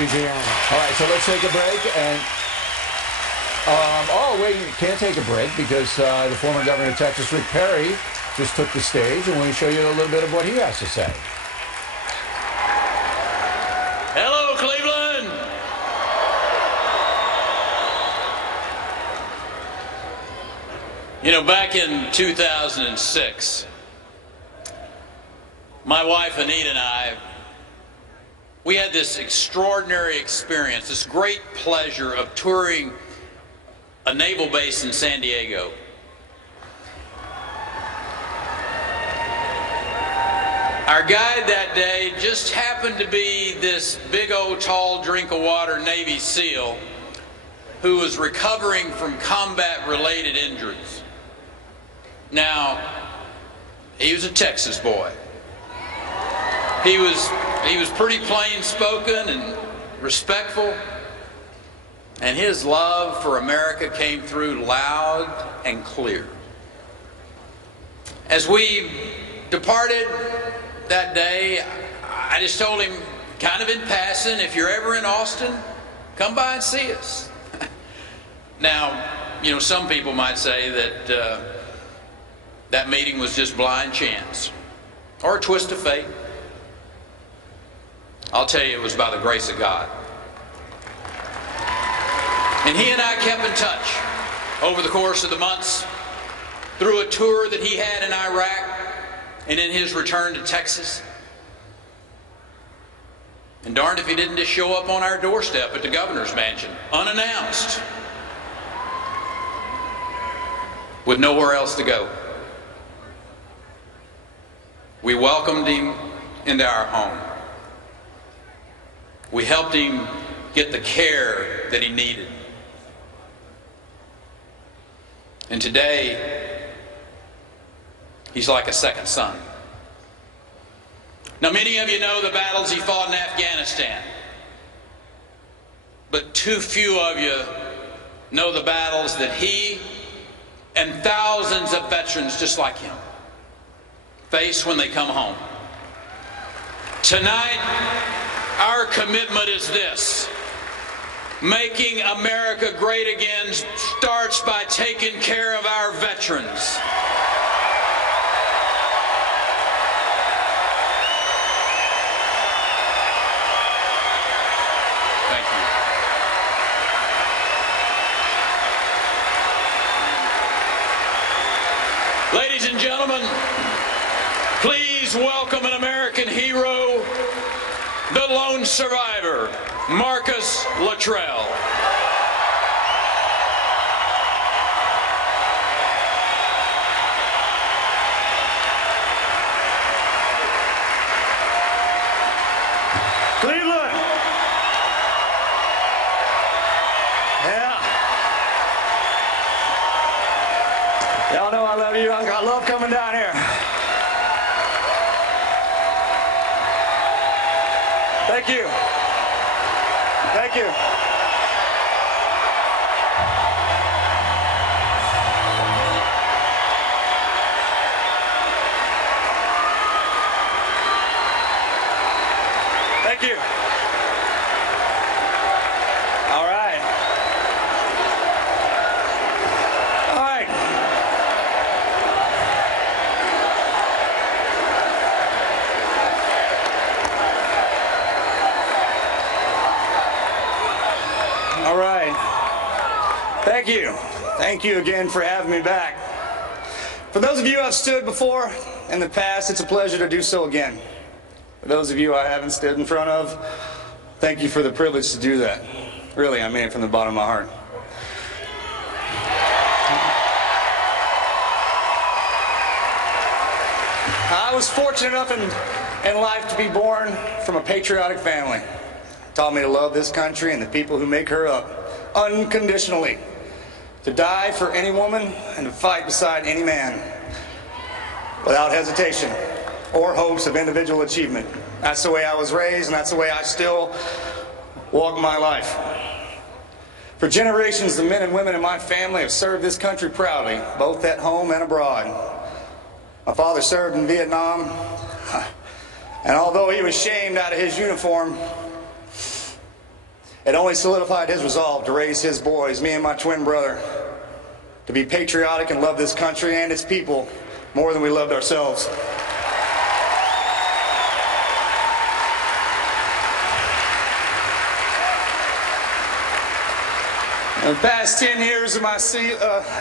Louisiana. All right, so let's take a break. And oh, wait, you can't take a break because the former governor of Texas, Rick Perry, just took the stage, and we're going to show you a little bit of what he has to say. Hello, Cleveland. You know, back in 2006, my wife Anita and I, we had this extraordinary experience, this great pleasure of touring a naval base in San Diego. Our guide that day just happened to be this big old tall drink of water Navy SEAL who was recovering from combat-related injuries. Now, he was a Texas boy. He was pretty plain-spoken and respectful, and his love for America came through loud and clear. As we departed that day, I just told him, kind of in passing, if you're ever in Austin, come by and see us. Now, you know, some people might say that that meeting was just blind chance or a twist of fate. I'll tell you, it was by the grace of God. And he and I kept in touch over the course of the months through a tour that he had in Iraq and in his return to Texas. And darned if he didn't just show up on our doorstep at the governor's mansion, unannounced, with nowhere else to go. We welcomed him into our home. We helped him get the care that he needed. And today, he's like a second son. Now, many of you know the battles he fought in Afghanistan, but too few of you know the battles that he and thousands of veterans just like him face when they come home. Tonight, our commitment is this: making America great again starts by taking care of our veterans. Thank you. Ladies and gentlemen, please welcome an American hero, the lone survivor, Marcus Luttrell. Cleveland! Yeah. Y'all know I love you. I love coming down here. Thank you. Thank you. Thank you. All right. All right. All right. Thank you. Thank you again for having me back. For those of you I've stood before in the past, it's a pleasure to do so again. For those of you I haven't stood in front of, thank you for the privilege to do that. Really, I mean it from the bottom of my heart. I was fortunate enough in life to be born from a patriotic family. It taught me to love this country and the people who make her up unconditionally, to die for any woman and to fight beside any man without hesitation or hopes of individual achievement. That's the way I was raised, and that's the way I still walk my life. For generations, the men and women in my family have served this country proudly, both at home and abroad. My father served in Vietnam, and although he was shamed out of his uniform, It only solidified his resolve to raise his boys, me and my twin brother, to be patriotic and love this country and its people more than we loved ourselves. In the past 10 years of my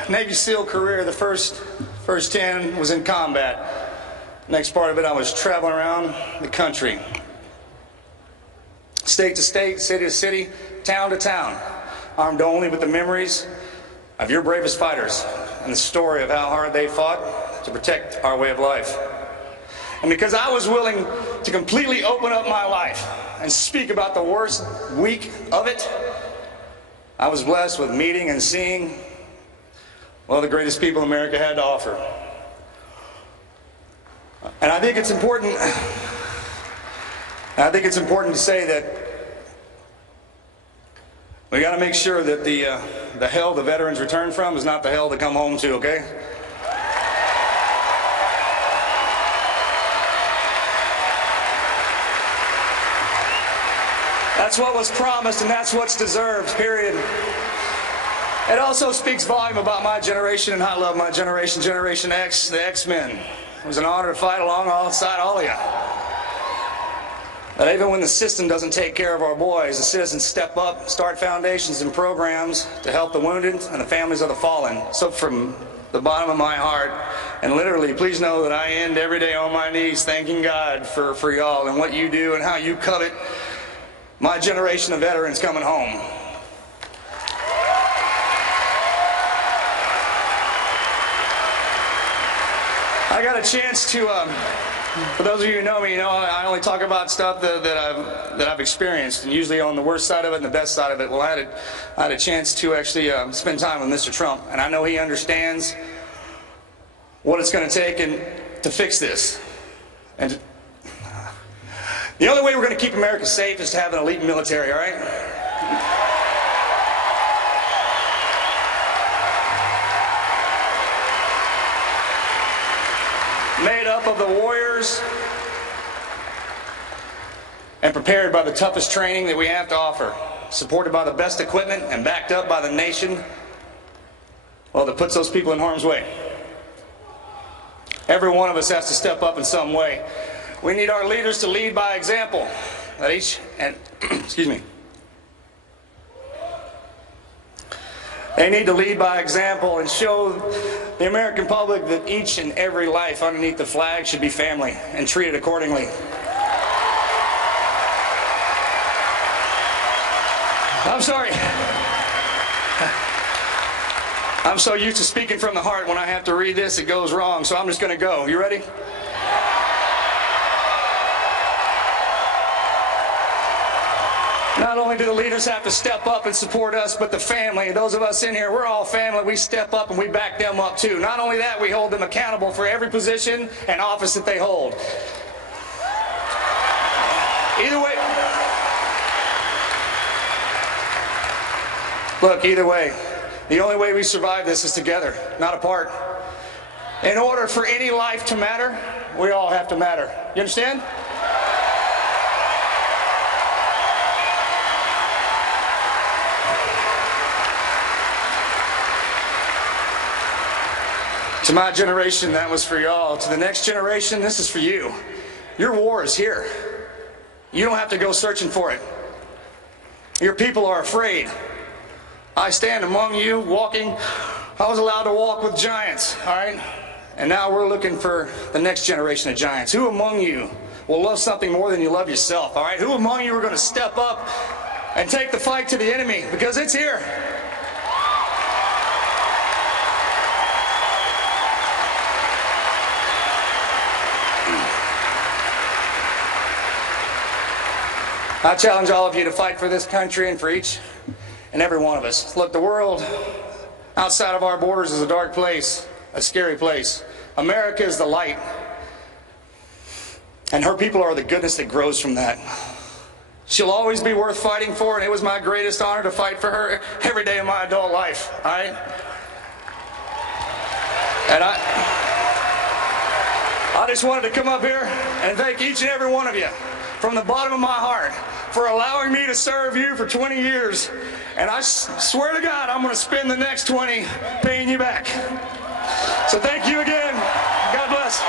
Navy SEAL career, the first 10 was in combat. Next part of it, I was traveling around the country. State to state, city to city, town to town, armed only with the memories of your bravest fighters and the story of how hard they fought to protect our way of life. And because I was willing to completely open up my life and speak about the worst week of it, I was blessed with meeting and seeing, well, the greatest people America had to offer. And I think it's important to say that we got to make sure that the hell the veterans return from is not the hell they come home to, okay? That's what was promised and that's what's deserved, period. It also speaks volume about my generation, and I love my generation, Generation X, the X-Men. It was an honor to fight alongside all of you. That even when the system doesn't take care of our boys, the citizens step up, start foundations and programs to help the wounded and the families of the fallen. So from the bottom of my heart, and literally, please know that I end every day on my knees thanking God for y'all and what you do and how you covet my generation of veterans coming home. I got a chance to, for those of you who know me, you know I only talk about stuff that I've experienced, and usually on the worst side of it and the best side of it. Well, I had a chance to actually spend time with Mr. Trump, and I know he understands what it's going to take to fix this. And the only way we're going to keep America safe is to have an elite military, all right? Made up of the warriors and prepared by the toughest training that we have to offer, supported by the best equipment and backed up by the nation, well, that puts those people in harm's way. Every one of us has to step up in some way. We need our leaders to lead by example. Excuse me. They need to lead by example and show the American public that each and every life underneath the flag should be family and treated accordingly. I'm sorry. I'm so used to speaking from the heart, when I have to read this, it goes wrong, so I'm just going to go. You ready? Not only do the leaders have to step up and support us, but the family, those of us in here, we're all family. We step up and we back them up too. Not only that, we hold them accountable for every position and office that they hold. Either way, look, either way, the only way we survive this is together, not apart. In order for any life to matter, we all have to matter. You understand? To my generation, that was for y'all. To the next generation, this is for you. Your war is here. You don't have to go searching for it. Your people are afraid. I stand among you walking. I was allowed to walk with giants, all right? And now we're looking for the next generation of giants. Who among you will love something more than you love yourself, all right? Who among you are going to step up and take the fight to the enemy? Because it's here. I challenge all of you to fight for this country and for each and every one of us. Look, the world outside of our borders is a dark place, a scary place. America is the light, and her people are the goodness that grows from that. She'll always be worth fighting for, and it was my greatest honor to fight for her every day of my adult life, all right? And I just wanted to come up here and thank each and every one of you from the bottom of my heart for allowing me to serve you for 20 years. And I swear to God, I'm going to spend the next 20 paying you back. So thank you again. God bless.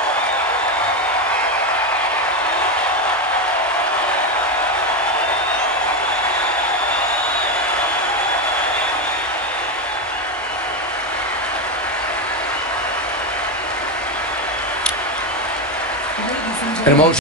An emotion.